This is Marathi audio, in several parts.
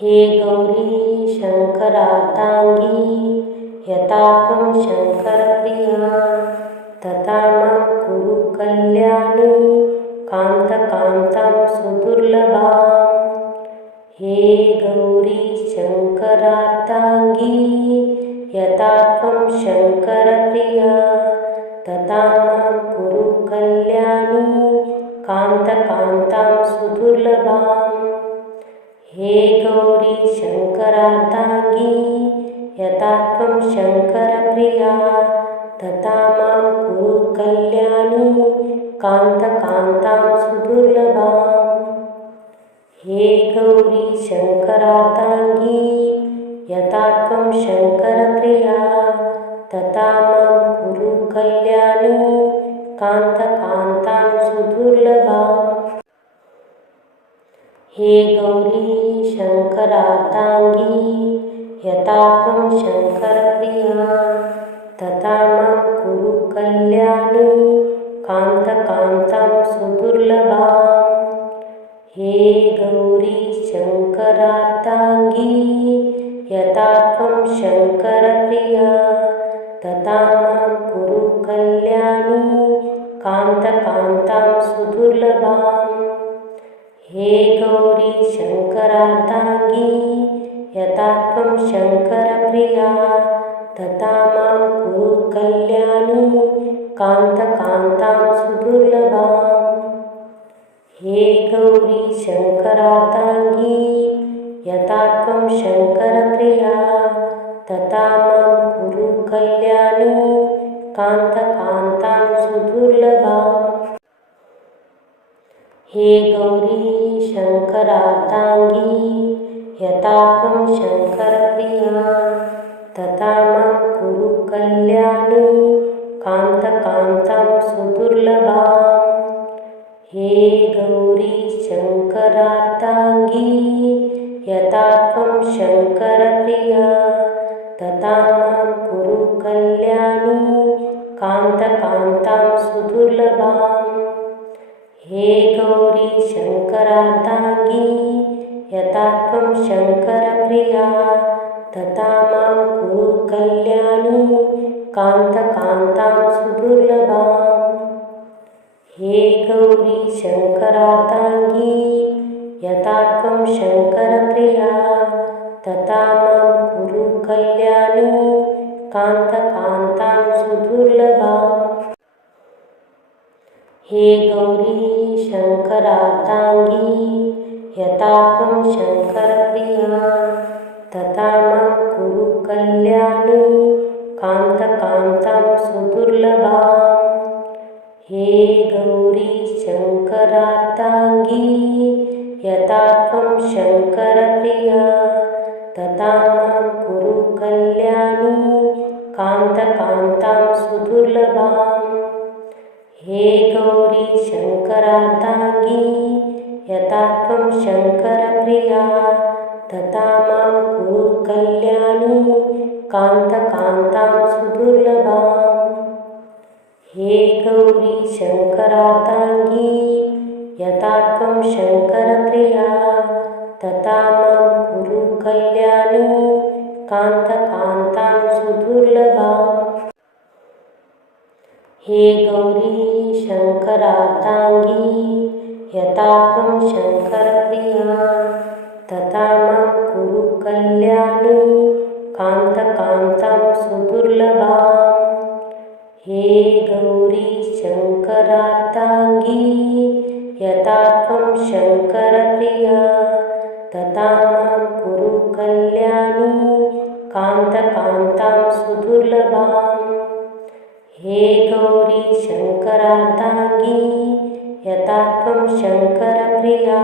हे गौरी शङ्करार्धाङ्गी यथा त्वं शङ्करप्रिया तथा मां कुरु कल्याणी कान्तकान्तां सुदुर्लभाम्। हे गौरी शङ्करार्धाङ्गी यथा त्वं शङ्करप्रिया तथा मां कुरु कल्याणी कान्तकान्तां सुदुर्लभाम्। हे गौरी शङ्करार्धाङ्गी यथा त्वं शङ्करप्रिया तथा मां कुरु कल्याणी कान्तकान्तां सुदुर्लभाम्। हे गौरी शङ्करार्धाङ्गी यथा त्वं शङ्करप्रिया तथा मां कुरु कल्याणी कान्तकान्तां सुदुर्लभाम्। हे गौरी शङ्करार्धाङ्गी यथा त्वं शङ्करप्रिया तथा मां कुरु कल्याणी कान्तकान्तां सुदुर्लभाम्। हे गौरी शङ्करार्धाङ्गी यथा त्वं शङ्करप्रिया तथा मां कुरु कल्याणी कान्तकान्तां सुदुर्लभाम्। हे गौरी शङ्करार्धाङ्गी यथा त्वं शङ्करप्रिया तथा मां कुरु कल्याणी कान्तकान्तां सुदुर्लभाम्। हे गौरी शङ्करार्धाङ्गी यथा त्वं शङ्करप्रिया तथा मां कुरु कल्याणी कान्तकान्तां सुदुर्लभाम्। हे गौरी शङ्करार्धाङ्गी यथा त्वं शङ्करप्रिया तथा मां कुरु कल्याणी कान्तकान्तां सुदुर्लभाम्। हे गौरी शङ्करार्धाङ्गी यथा त्वं शङ्करप्रिया तथा मां कुरु कल्याणी कान्तकान्तां सुदुर्लभाम्। हे गौरी शङ्करार्धाङ्गी यथा त्वं शङ्करप्रिया तथा मां कुरु कल्याणी कान्तकान्तां सुदुर्लभाम्। हे गौरी शङ्करार्धाङ्गी यथा त्वं शङ्करप्रिया तथा मां कुरु कल्याणी कान्तकान्तां सुदुर्लभाम्। हे गौरी शङ्करार्धाङ्गी यथा त्वं शङ्करप्रिया तथा मां कुरु कल्याणी कान्तकान्तां सुदुर्लभाम्। हे गौरी शङ्करार्धाङ्गी यथा त्वं शङ्करप्रिया तथा मां कुरु कल्याणी कान्तकान्तां सुदुर्लभाम्। हे गौरी शङ्करार्धाङ्गी यथा त्वं शङ्करप्रिया तथा मां कुरु कल्याणी कान्तकान्तां सुदुर्लभाम्। हे गौरी शङ्करार्धाङ्गी यथा त्वं शङ्करप्रिया तथा मां कुरु कल्याणी कान्तकान्तां सुदुर्लभाम्। हे गौरी शङ्करार्धाङ्गी यथा त्वं शङ्करप्रिया तथा मां कुरु कल्याणी कान्तकान्तां सुदुर्लभाम्। हे गौरी शङ्करार्धाङ्गी यथा त्वं शङ्करप्रिया तथा मां कुरु कल्याणी कान्तकान्तां सुदुर्लभाम्। हे गौरी शङ्करार्धाङ्गी यथा त्वं शङ्करप्रिया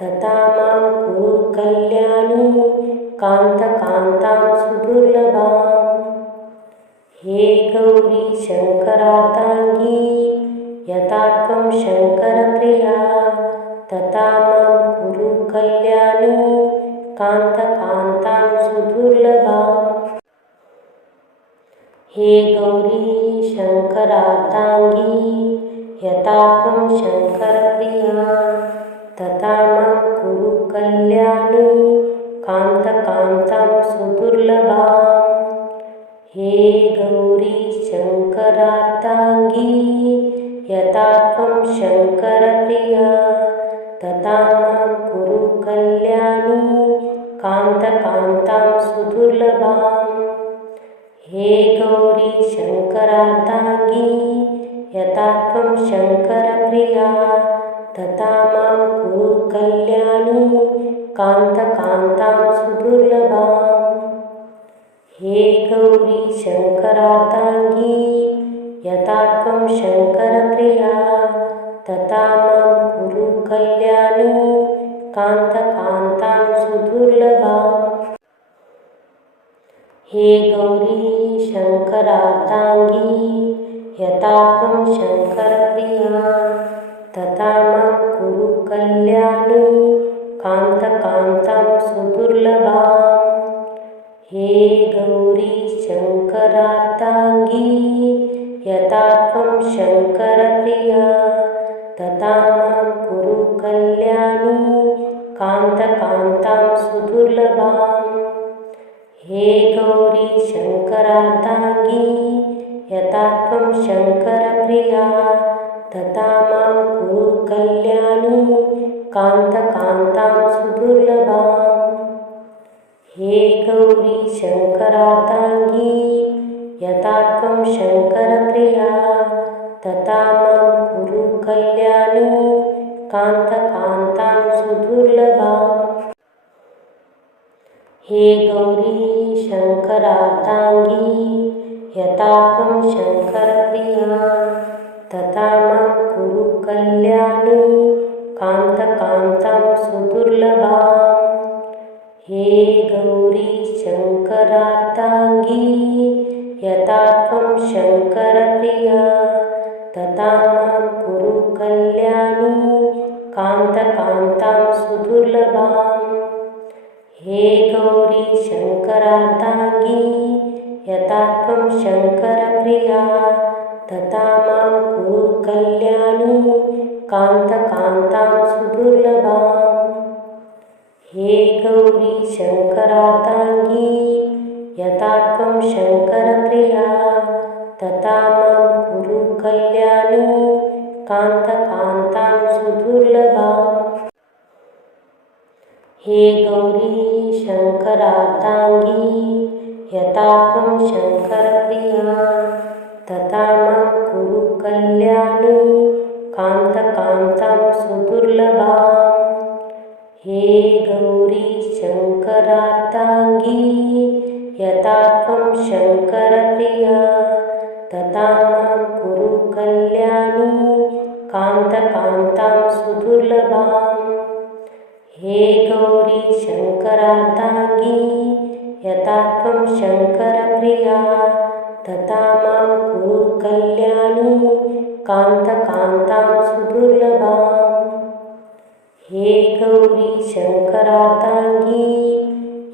तथा मां कुरु कल्याणी कान्तकान्तां सुदुर्लभाम्। हे गौरी शङ्करार्धाङ्गी यथा त्वं शङ्करप्रिया तथा मां कुरु कल्याणी कान्तकान्तां सुदुर्लभाम्। हे गौरी शङ्करार्धाङ्गी यथा त्वं शङ्करप्रिया तथा मां कुरु कल्याणी मां कुरु कल्याणी कान्तकान्तां सुदुर्लभाम्। हे गौरी शङ्करार्धाङ्गी यथा त्वं शङ्करप्रिया तथा मां कुरु कल्याणी कान्तकान्तां सुदुर्लभाम्। हे गौरी शङ्करार्धाङ्गी यथा त्वं शङ्करप्रिया तथा मां कुरु कल्याणी कान्तकान्तां सुदुर्लभाम्। हे गौरी शङ्करार्धाङ्गी यथा त्वं शङ्करप्रिया तथा मां कुरु कल्याणी कान्तकान्तां सुदुर्लभाम्। हे गौरी शङ्करार्धाङ्गी यथा त्वं शङ्करप्रिया तथा मां कुरु कल्याणी कान्तकान्तां सुदुर्लभाम्। हे गौरी शङ्करार्धाङ्गी यथा त्वं शङ्करप्रिया तथा मां कुरु कल्याणी कान्तकान्तां सुदुर्लभाम्। हे गौरी शङ्करार्धाङ्गी यथा त्वं शङ्करप्रिया तथा मां कुरु कल्याणी कान्तकान्तां सुदुर्लभाम्। हे गौरी शङ्करार्धाङ्गी यथा त्वं शङ्करप्रिया तथा मां कुरु कल्याणी कान्तकान्तां सुदुर्लभाम्। हे गौरी शङ्करार्धाङ्गी यथा त्वं शङ्करप्रिया तथा मां कुरु कल्याणी कान्तकान्तां सुदुर्लभाम्। हे गौरी शङ्करार्धाङ्गी यथा त्वं शङ्करप्रिया तथा मां कुरु कल्याणी कान्तकान्तां सुदुर्लभाम्। हे गौरी शङ्करार्धाङ्गी यथा त्वं शङ्करप्रिया तथा मां कुरु कल्याणी कान्तकान्तां सुदुर्लभाम्। हे गौरी शङ्करार्धाङ्गी यथा त्वं शङ्करप्रिया तथा मां कुरु कल्याणी कान्तकान्तां सुदुर्लभाम्। हे गौरी शङ्करार्धाङ्गी यथा त्वं शङ्करप्रिया तथा मां कुरु कल्याणी कान्तकान्तां सुदुर्लभाम्। हे गौरी शङ्करार्धाङ्गी यथा त्वं शङ्करप्रिया तथा मां कुरु कल्याणी कान्तकान्तां सुदुर्लभाम्। हे गौरी शङ्करार्धाङ्गी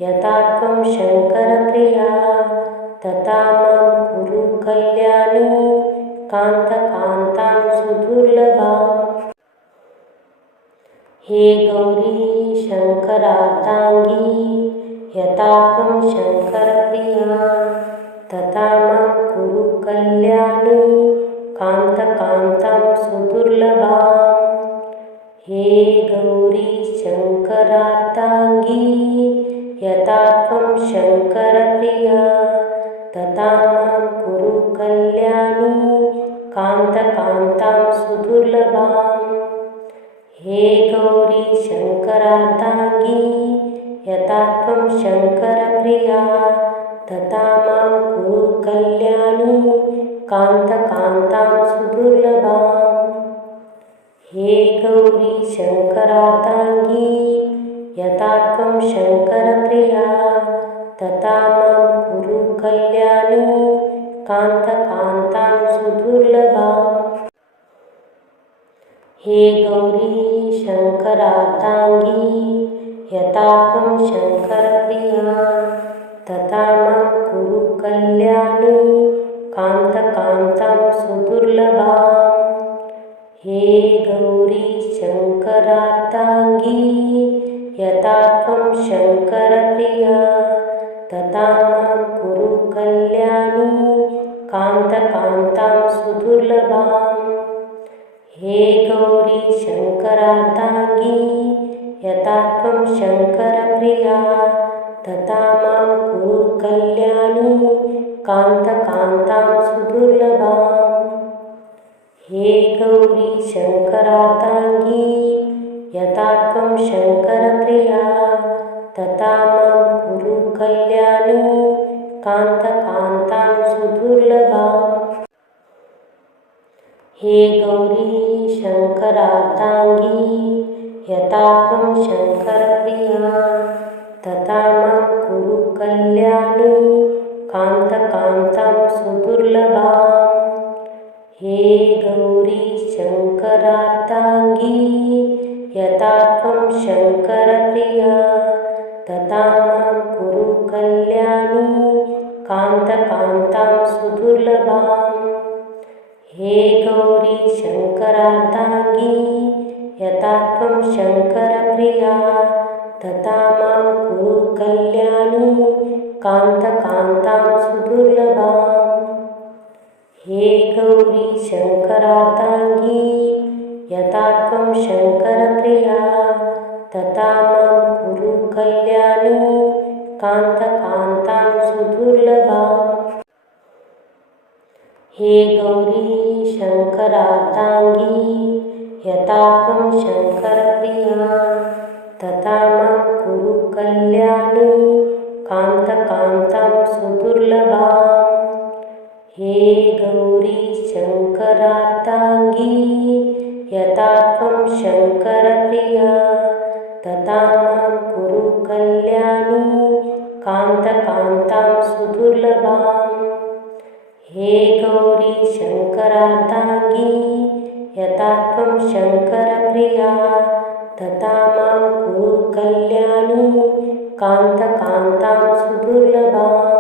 यथा त्वं शङ्करप्रिया तथा मां कुरु कल्याणी कान्तकान्तां सुदुर्लभाम्। हे गौरी शङ्करार्धाङ्गी यथा त्वं शङ्करप्रिया तथा मां कुरु कल्याणी कान्तकान्तां सुदुर्लभाम्। हे गौरी शङ्करार्धाङ्गी यथा त्वं शङ्करप्रिया तथा मां कुरु कल्याणी कान्तकान्तां सुदुर्लभाम्। हे गौरी शङ्करार्धाङ्गी यथा त्वं शङ्करप्रिया तथा मां कुरु कल्याणी कान्तकान्तां सुदुर्लभाम्। हे गौरी शङ्करार्धाङ्गी यथा त्वं शङ्करप्रिया तथा मां कुरु कल्याणी कान्तकान्तां सुदुर्लभाम्। हे गौरी शङ्करार्धाङ्गी यथा त्वं शङ्करप्रिया तथा मां कुरु कल्याणी कान्तकान्तां सुदुर्लभाम्। हे गौरी शङ्करार्धाङ्गी यथा त्वं शङ्करप्रिया तथा मां कुरु कल्याणी कान्तकान्तां सुदुर्लभाम्। हे गौरी शङ्करार्धाङ्गी यथा त्वं शङ्करप्रिया तथा मां कुरु कल्याणी कान्तकान्तां सुदुर्लभाम्। हे गौरी शङ्करार्धाङ्गी यथा त्वं शङ्करप्रिया तथा मां कुरु कल्याणी कान्तकान्तां सुदुर्लभाम्। हे गौरी शङ्करार्धाङ्गी यथा त्वं शङ्करप्रिया तथा मां कुरु कल्याणी कान्तकान्तां सुदुर्लभाम्। हे गौरी शङ्करार्धाङ्गी यथा त्वं शङ्करप्रिया तथा मां कुरु कल्याणी कान्तकान्तां सुदुर्लभाम्। हे गौरी शङ्करार्धाङ्गी यथा त्वं शङ्करप्रिया तथा मां कुरु कल्याणी कान्तकान्तां सुदुर्लभाम्। हे गौरी शङ्करार्धाङ्गी यथा त्वं शङ्करप्रिया तथा मां कुरु कल्याणी कान्तकान्तां सुदुर्लभाम्। हे गौरी शङ्करार्धाङ्गी यथा त्वं शङ्करप्रिया तथा मां कुरु कल्याणी कान्तकान्तां सुदुर्लभाम्। हे गौरी शङ्करार्धाङ्गी यथा त्वं शङ्करप्रिया तथा मां कुरु कल्याणी कान्तकान्तां सुदुर्लभाम्। हे गौरी शङ्करार्धाङ्गी यथा त्वं शङ्करप्रिया तथा मां कुरु कल्याणी कान्तकान्तां सुदुर्लभाम्।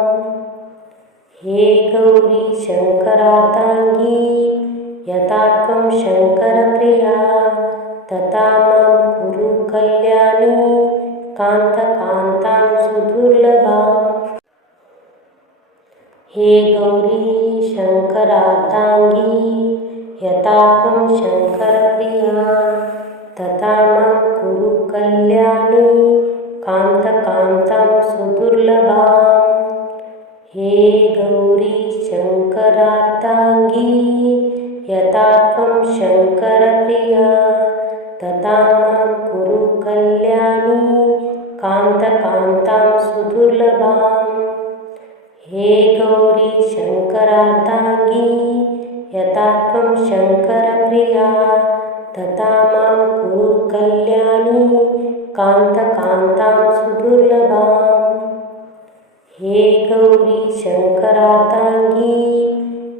हे गौरी शङ्करार्धाङ्गी यथा त्वं शङ्करप्रिया तथा मां कुरु कल्याणी कान्तकान्तां सुदुर्लभाम्। हे गौरी शङ्करार्धाङ्गी यथा त्वं शङ्करप्रिया तथा मां कुरु कल्याणी कान्तकान्तां सुदुर्लभाम्। हे गौरी शङ्करार्धाङ्गी यथा त्वं शङ्करप्रिया तथा मां कुरु कल्याणी कान्तकान्तां सुदुर्लभाम्। हे गौरी शङ्करार्धाङ्गी यथा त्वं शङ्करप्रिया तथा मां कुरु कल्याणी कान्तकान्तां सुदुर्लभाम्। हे गौरी शङ्करार्धाङ्गी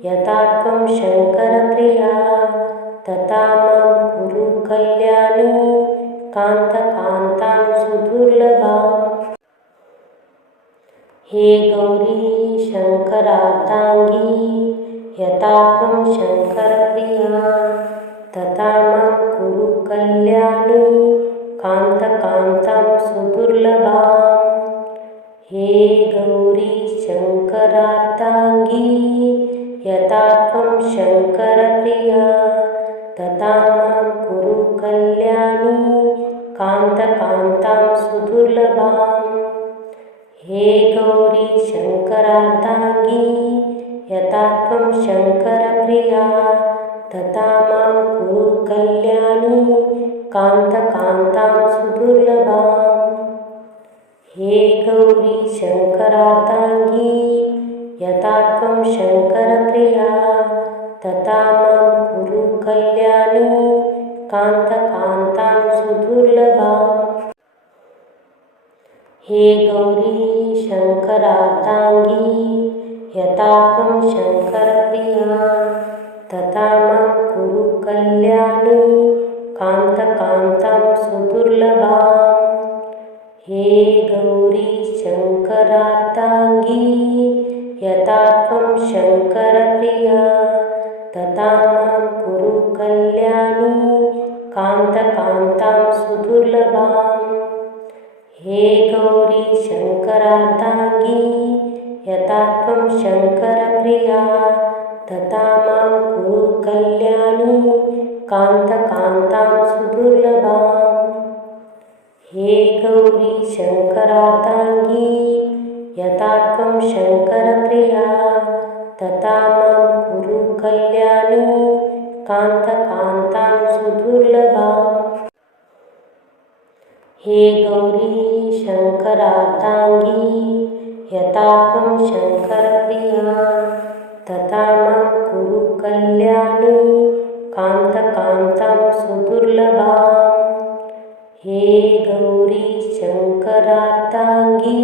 यथा त्वं शङ्करप्रिया तथा मां कुरु कल्याणी कान्तकान्तां सुदुर्लभाम्। हे गौरी शङ्करार्धाङ्गी यथा त्वं शङ्करप्रिया तथा मां कुरु कल्याणी कान्तकान्तां सुदुर्लभाम्। हे गौरी शङ्करार्धाङ्गी यथा त्वं शङ्करप्रिया तथा मां कुरु कल्याणी कान्तकान्तां सुदुर्लभाम्। हे गौरी शङ्करार्धाङ्गी यथा त्वं शङ्करप्रिया तथा मां कुरु कल्याणी कान्तकान्तां सुदुर्लभाम्। हे गौरी शङ्करार्धाङ्गी यथा त्वं शङ्करप्रिया तथा मां कुरु कल्याणी कान्तकान्तां सुदुर्लभाम्। हे गौरी शङ्करार्धाङ्गी यथा त्वं शङ्करप्रिया तथा मां कुरु कल्याणी कान्तकान्तां सुदुर्लभाम्। हे गौरी शङ्करार्धाङ्गी यथा त्वं शङ्करप्रिया तथा मां कुरु कल्याणी कान्तकान्तां सुदुर्लभाम्। हे गौरी शङ्करार्धाङ्गी यथा त्वं शङ्करप्रिया तथा मां कुरु कल्याणी कान्तकान्तां सुदुर्लभाम्। हे गौरी शङ्करार्धाङ्गी यथा त्वं शङ्करप्रिया तथा मां कुरु कल्याणी कान्तकान्तां सुदुर्लभाम्। हे गौरी शङ्करार्धाङ्गी यथा त्वं शङ्करप्रिया तथा मां कुरु कल्याणी कान्तकान्तां सुदुर्लभाम्। हे गौरी शङ्करार्धाङ्गी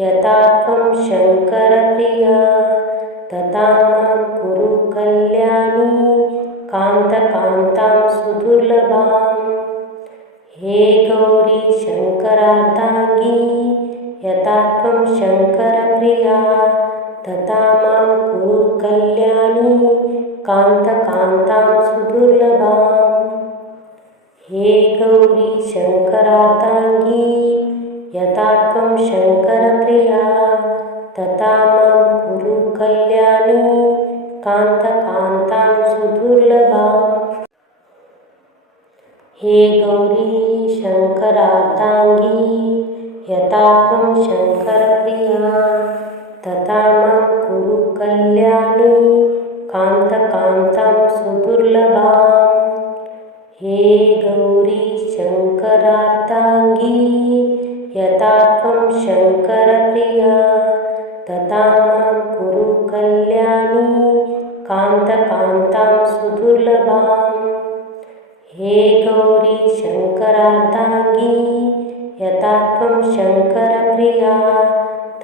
यथा त्वं शङ्करप्रिया तथा मां कुरु कल्याणी कान्तकान्तां सुदुर्लभाम्। हे गौरी शङ्करार्धाङ्गी यथा त्वं शङ्करप्रिया तथा मां कुरु कल्याणी कान्तकान्तां सुदुर्लभाम्। हे गौरी शङ्करार्धाङ्गी यथा त्वं शङ्करप्रिया तथा मां कुरु कल्याणी कान्तकान्तां सुदुर्लभाम्। हे गौरी शङ्करार्धाङ्गी यथा त्वं शङ्करप्रिया तथा मां कुरु कल्याणी कान्तकान्तां सुदुर्लभाम्। हे गौरी शङ्करार्धाङ्गी यथा त्वं शङ्करप्रिया तथा मां कुरु कल्याणी कान्तकान्तां सुदुर्लभाम्। हे गौरी शङ्करार्धाङ्गी यथा त्वं शङ्करप्रिया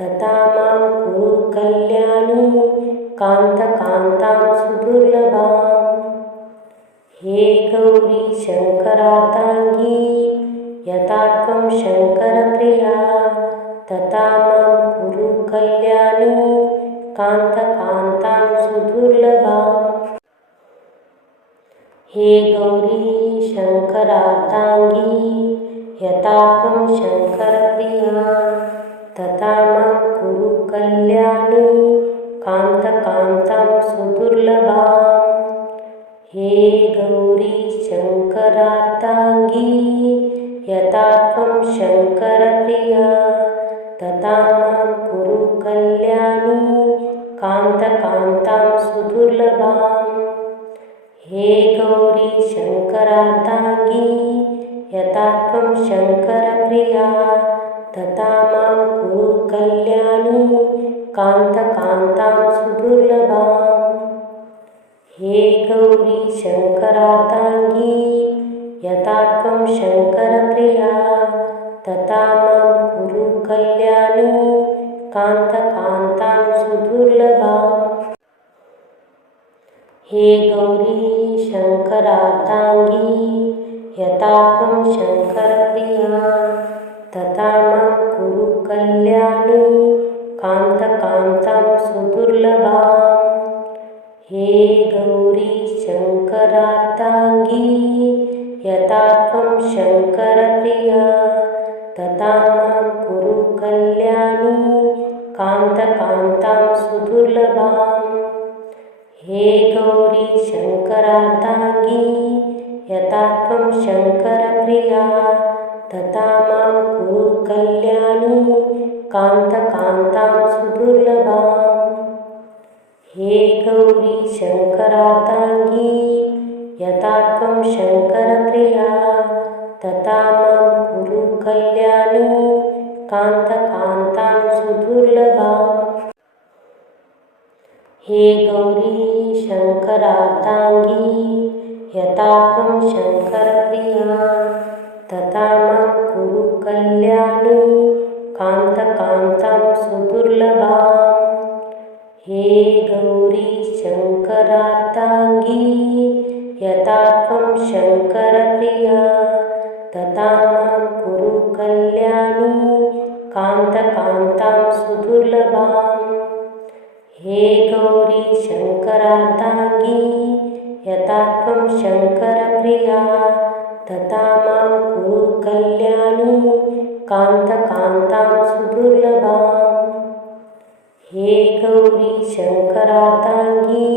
तथा मां कुरु कल्याणी कान्तकान्तां सुदुर्लभाम्। हे गौरी शङ्करार्धाङ्गी यथा त्वं शङ्करप्रिया तथा मां कुरु कल्याणी कान्तकान्तां सुदुर्लभाम्। हे गौरी शङ्करार्धाङ्गी यथा त्वं शङ्करप्रिया तथा मां कुरु कल्याणी कान्तकान्तां सुदुर्लभाम्। हे गौरी शङ्करार्धाङ्गी यथा त्वं शङ्करप्रिया तथा मां कुरु कल्याणी कान्तकान्तां सुदुर्लभाम्। हे गौरी शङ्करार्धाङ्गी यथा त्वं शङ्करप्रिया तथा मां कुरु कल्याणी कान्तकान्तां सुदुर्लभाम्। हे गौरी शङ्करार्धाङ्गी यथा त्वं शङ्करप्रिया तथा मां कुरु कल्याणी कान्तकान्तां सुदुर्लभाम्। हे गौरी शङ्करार्धाङ्गी यथा त्वं शङ्करप्रिया तथा मां कुरु कल्याणी कान्तकान्तां सुदुर्लभाम्। हे गौरी शङ्करार्धाङ्गी यथा त्वं शङ्करप्रिया तथा मां कुरु कल्याणी कान्तकान्तां सुदुर्लभाम्। हे गौरी शङ्करार्धाङ्गी यथा त्वं शङ्करप्रिया तथा मां कुरु कल्याणी कान्तकान्तां सुदुर्लभाम्। हे गौरी शङ्करार्धाङ्गी यथा त्वं शङ्करप्रिया तथा मां कुरु कल्याणी कान्तकान्तां सुदुर्लभाम्। हे गौरी शङ्करार्धाङ्गी यथा त्वं शङ्करप्रिया तथा मां कुरु कल्याणी कान्तकान्तां सुदुर्लभाम्। हे गौरी शङ्करार्धाङ्गी यथा त्वं शङ्करप्रिया तथा मां कुरु कल्याणी कान्तकान्तां सुदुर्लभाम्। हे गौरी शङ्करार्धाङ्गी यथा त्वं शङ्करप्रिया तथा मां कुरु कल्याणी कान्तकान्तां सुदुर्लभाम्। हे गौरी शङ्करार्धाङ्गी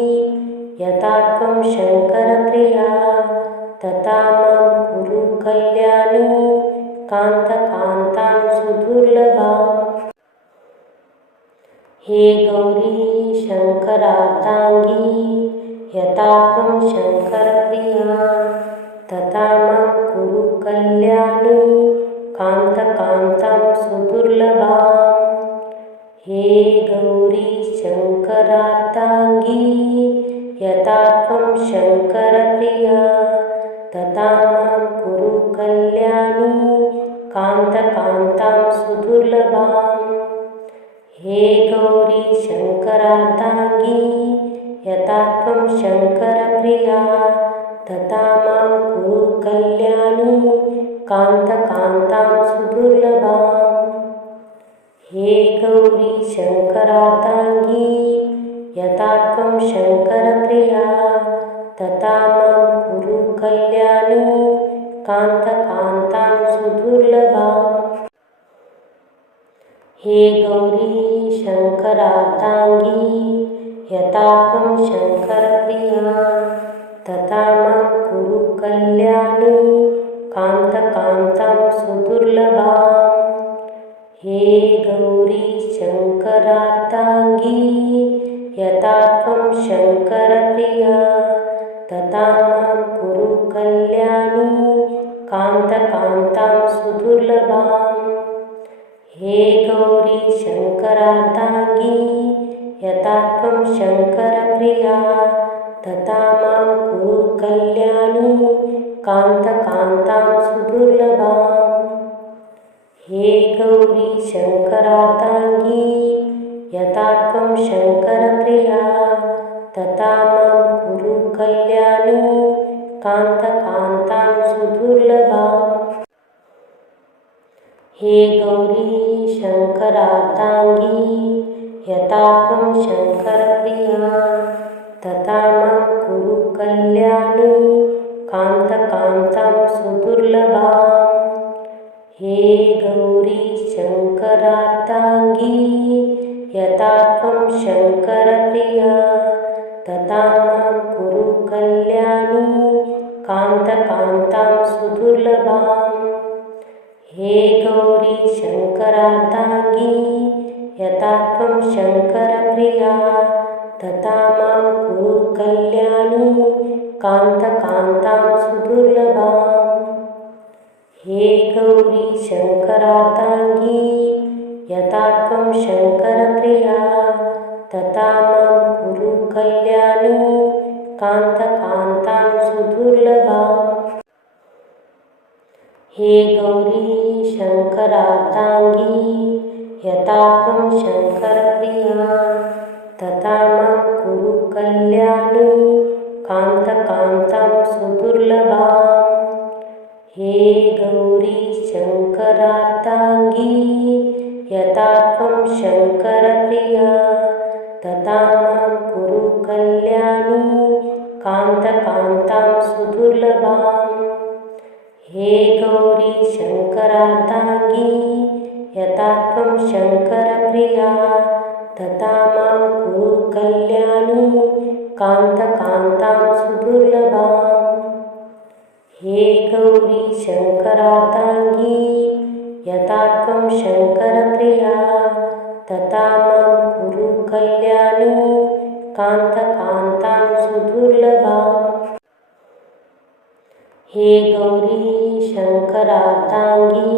यथा त्वं शङ्करप्रिया तथा मां कुरु कल्याणी कान्तकान्तां सुदुर्लभाम्। हे गौरी शङ्करार्धाङ्गी यथा त्वं शङ्करप्रिया तथा मां कुरु कल्याणी कान्तकान्तां सुदुर्लभाम्। हे गौरी शङ्करार्धाङ्गी यथा त्वं शङ्करप्रिया तथा मां कुरु कल्याणी कान्तकान्तां सुदुर्लभाम्। हे गौरी शङ्करार्धाङ्गी यथा त्वं शङ्करप्रिया तथा मां कुरु कल्याणी कान्तकान्तां सुदुर्लभाम्। हे गौरी शङ्करार्धाङ्गी यथा त्वं शङ्करप्रिया तथा मां कुरु कल्याणी कान्तकान्तां सुदुर्लभाम्। हे गौरी शङ्करार्धाङ्गी यथा त्वं शङ्करप्रिया तथा मां कुरु कल्याणी कान्तकान्तां सुदुर्लभाम्। हे गौरी शङ्करार्धाङ्गी यथा त्वं शङ्करप्रिया तथा मां कुरु कल्याणी कान्तकान्तां सुदुर्लभाम्। हे गौरी शङ्करार्धाङ्गी यथा त्वं शङ्करप्रिया तथा मां कुरु कल्याणी कान्तकान्तां सुदुर्लभाम्। हे गौरी शङ्करार्धाङ्गी यथा त्वं शङ्करप्रिया तथा मां कुरु कल्याणी कान्तकान्तां सुदुर्लभाम्। हे गौरी शङ्करार्धाङ्गी यथा त्वं शङ्करप्रिया तथा मां कुरु कल्याणी कान्तकान्तां सुदुर्लभाम्। हे गौरी शङ्करार्धाङ्गी यथा त्वं शङ्करप्रिया तथा मां कुरु कल्याणी कान्तकान्तां सुदुर्लभाम्। हे गौरी शङ्करार्धाङ्गी यथा त्वं शङ्करप्रिया तथा मां कुरु कल्याणी कान्तकान्तां सुदुर्लभाम्। हे गौरी शङ्करार्धाङ्गी यथा त्वं शङ्करप्रिया तथा मां कुरु कल्याणी कान्तकान्तां सुदुर्लभाम्। हे गौरी शङ्करार्धाङ्गी यथा त्वं शङ्करप्रिया तथा मां कुरु कल्याणी कान्तकान्तां सुदुर्लभाम्। हे गौरी शङ्करार्धाङ्गी यथा त्वं शङ्करप्रिया तथा मां कुरु कल्याणी कान्तकान्तां सुदुर्लभाम्। हे गौरी शङ्करार्धाङ्गी यथा त्वं शङ्करप्रिया तथा मां कुरु कल्याणी कान्तकान्तां सुदुर्लभाम्। हे गौरी शङ्करार्धाङ्गी यथा त्वं शङ्करप्रिया तथा मां कुरु कल्याणी कान्तकान्तां सुदुर्लभाम्। हे गौरी शङ्करार्धाङ्गी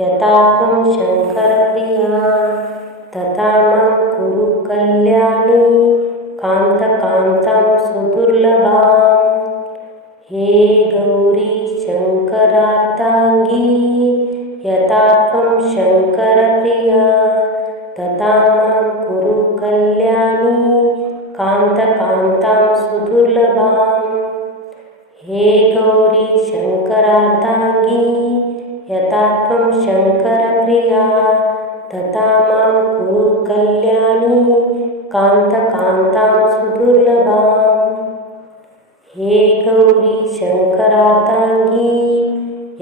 यथा त्वं शङ्करप्रिया तथा मां कुरु कल्याणी कान्तकान्तां सुदुर्लभाम्। हे गौरी शङ्करार्धाङ्गी यथा त्वं शङ्करप्रिया तथा मां कुरु कल्याणी कान्तकान्तां सुदुर्लभाम्। हे गौरी शङ्करार्धाङ्गी यथा त्वं शङ्करप्रिया तथा मां कुरु कल्याणी कान्तकान्तां सुदुर्लभाम्। हे गौरी शङ्करार्धाङ्गी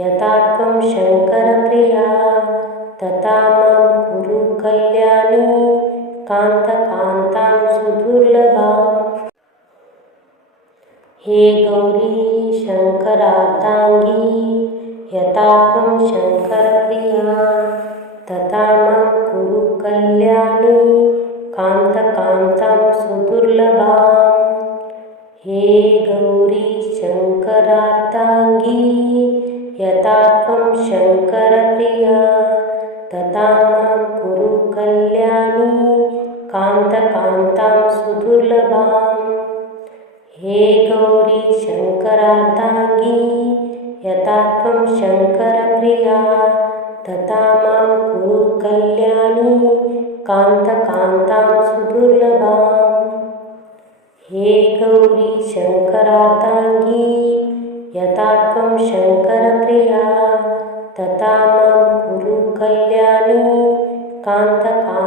यथा त्वं शङ्करप्रिया तथा मां कुरु कल्याणी कान्तकान्तां सुदुर्लभाम्। हे गौरी शङ्करार्धाङ्गी यथा त्वं शङ्करप्रिया तथा मां कुरु कल्याणी कान्तकान्तां सुदुर्लभाम्। हे गौरी शङ्करार्धाङ्गी यथा त्वं शङ्करप्रिया तथा मां कुरु कल्याणी कान्तकान्तां सुदुर्लभाम्। हे गौरी शङ्करार्धाङ्गी यथा त्वं शङ्करप्रिया तथा मां कुरु कल्याणी कान्तकान्तां सुदुर्लभाम्। हे गौरी शङ्करार्धाङ्गी यथा त्वं शङ्करप्रिया तथा मां कुरु कल्याणी कान्तकान्तां